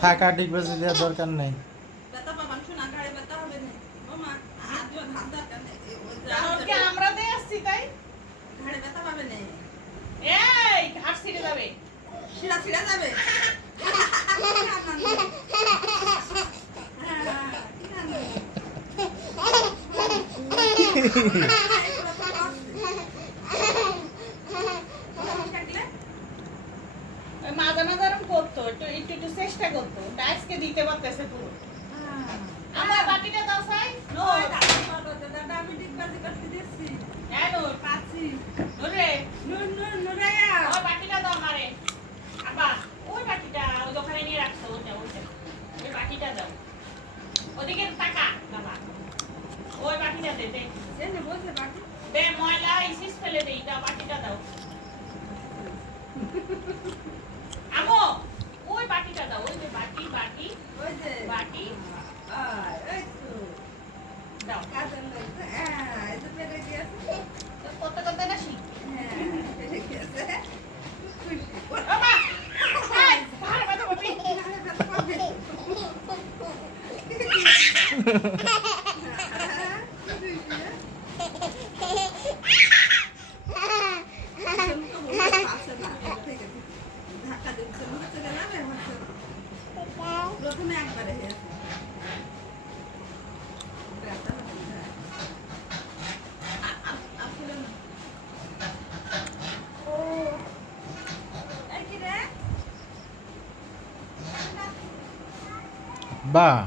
ফাঁকা ঠিক বেশি দেওয়ার দরকার নেই। আমরা দিয়ে আসছি তাই ঘাড়ে ব্যথা পাবে না। এই ঘাট ছিঁড়ে যাবে শিরা শিরা যাবে। মাঝে মাঝে এরকম করতো একটু একটু একটু চেষ্টা করতো আজকে দিতে পারতেছে পুরো আমার বাটিটা দাও সাই আমি ঠিক বাজি করতে দিচ্ছি। হ্যাঁ নূর পাচ্ছি। নূরে নুন নুন নুরাইয়া। ওই বাটিটা দাও আমারে আব্বা ওই বাটিটা ওই দোকানে নিয়ে রাখছো ওইটা ওই বাটিটা দাও ওদিকে টাকা বাবা ওই বাটিটা দে দে এনে বসে বাটি। দে ময়লা ইসিস ফেলে দে দাও বাটিটা দাও আমো ওই বাটিটা দাও ওই যে বাটি বাটি ওই যে বাটি এই তো দাও কাজের লাগছে। এই তো পেরে গিয়েছে। কত কত না শিখ হ্যাঁ পেরে গিয়েছে। খুশি। বাবা এই ভালো কথা বলবি ঘাড়ে ব্যথা পাবে। ধাক্কা দিচ্ছে হচ্ছে গেলাম হচ্ছে প্রথমে একবারে হয়েছে। ব্যথা হচ্ছে। আসলে না। এই কি রে? বাহ।